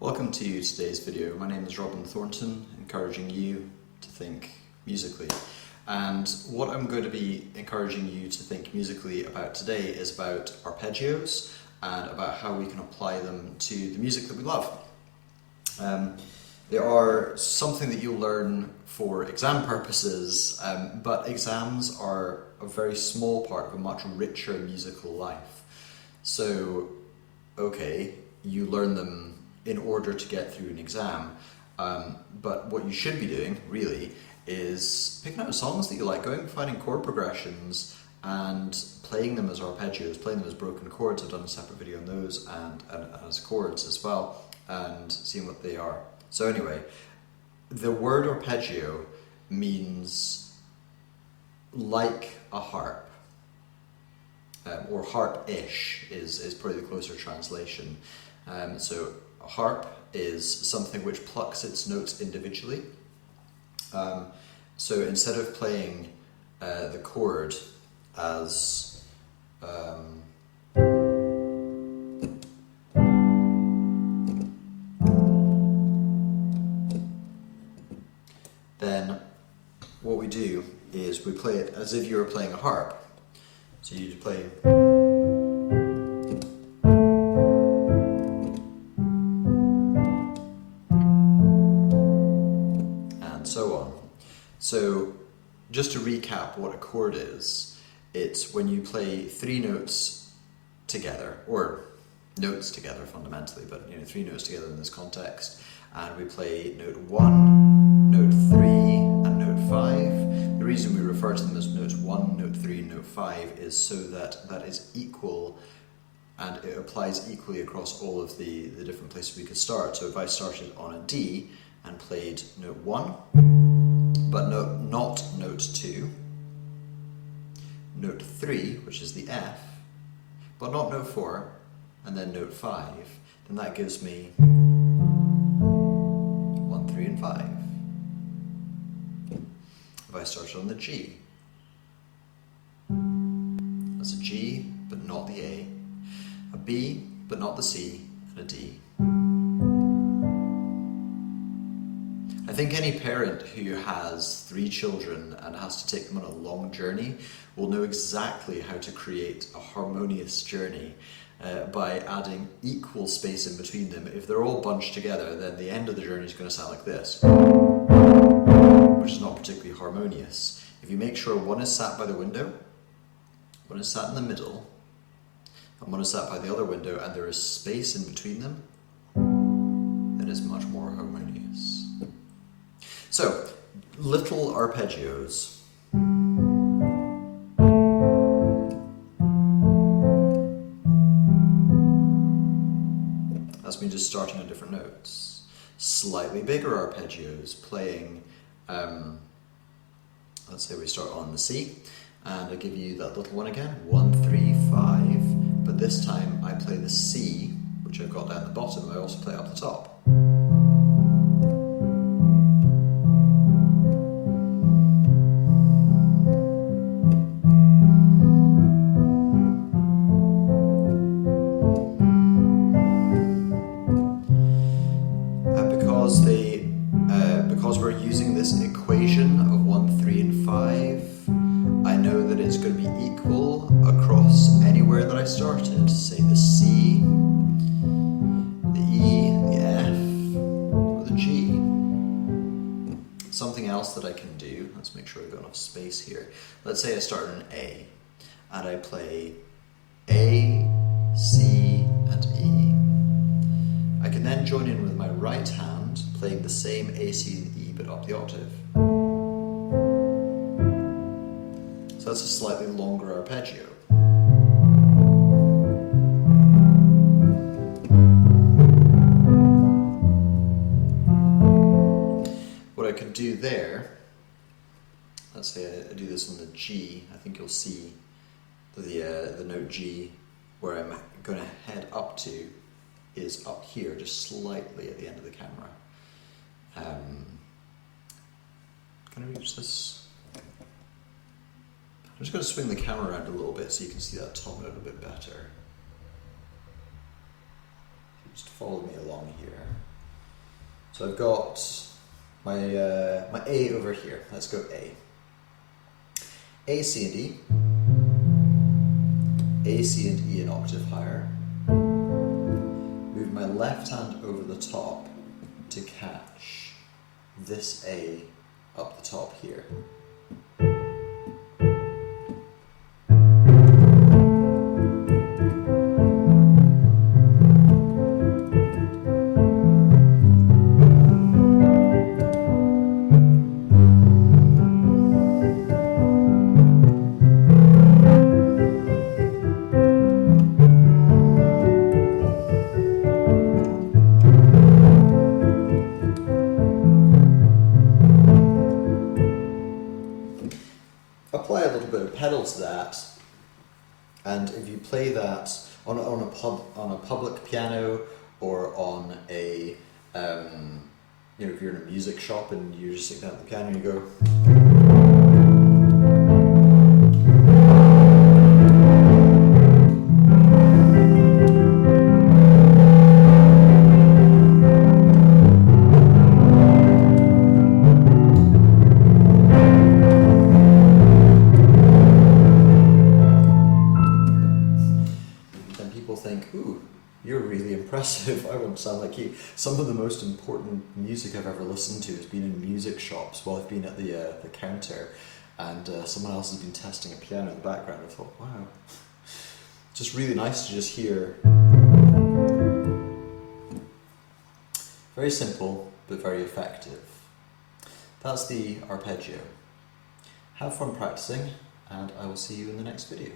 Welcome to today's video. My name is Robin Thornton, encouraging you to think musically. And what I'm going to be encouraging you to think musically about today is about arpeggios and about how we can apply them to the music that we love. They are something that you'll learn for exam purposes, but exams are a very small part of a much richer musical life. So, okay, you learn them in order to get through an exam, but what you should be doing, really, is picking out songs that you like, going and finding chord progressions and playing them as arpeggios, playing them as broken chords. I've done a separate video on those, and as chords as well, and seeing what they are. So anyway, the word arpeggio means like a harp, or harp-ish is probably the closer translation. So a harp is something which plucks its notes individually. So instead of playing the chord as then what we do is we play it as if you were playing a harp. So you just play and so on. So just to recap what a chord is, it's when you play three notes together, or notes together fundamentally, but three notes together in this context, and we play note 1, note 3, and note 5. The reason we refer to them as notes 1, note 3, and note 5 is so that that is equal and it applies equally across all of the different places we could start. So if I started on a D and played note 1, but not note 2, note 3, which is the F, but not note 4, and then note 5, then that gives me 1, 3, and 5. If I started on the G, that's a G, but not the A, a B, but not the C, and a D. I think any parent who has 3 children and has to take them on a long journey will know exactly how to create a harmonious journey by adding equal space in between them. If they're all bunched together, then the end of the journey is going to sound like this, which is not particularly harmonious. If you make sure one is sat by the window, one is sat in the middle, and one is sat by the other window, and there is space in between them, then it's much more harmonious. So, little arpeggios. That's me just starting on different notes. Slightly bigger arpeggios, playing, let's say we start on the C, and I give you that little one again, 1, 3, 5, but this time I play the C, which I've got down the bottom, I also play up the top. Because we're using this equation of 1, 3, and 5, I know that it's going to be equal across anywhere that I started. Say the C, the E, the F, or the G. Something else that I can do, let's make sure I've got enough space here. Let's say I start on an A, and I play A, C, and E. I can then join in with my right hand, playing the same A, C, and E, but up the octave. So that's a slightly longer arpeggio. What I could do there, let's say I do this on the G, I think you'll see the note G, where I'm going to head up to, is up here, just slightly at the end of the camera. Can I reach this? I'm just going to swing the camera around a little bit so you can see that top note a bit better. Just follow me along here. So I've got my my A over here. Let's go A. A, C and E. A, C and E an octave higher. Move my left hand over the top to catch this A up the top here. Apply a little bit of pedal to that, and if you play that on a public piano or on a you know, if you're in a music shop and you're just sitting down at the piano and you go. Think, ooh, you're really impressive, I want to sound like you. Some of the most important music I've ever listened to has been in music shops while I've been at the counter, and someone else has been testing a piano in the background. I thought, wow, just really nice to just hear. Very simple, but very effective. That's the arpeggio. Have fun practicing, and I will see you in the next video.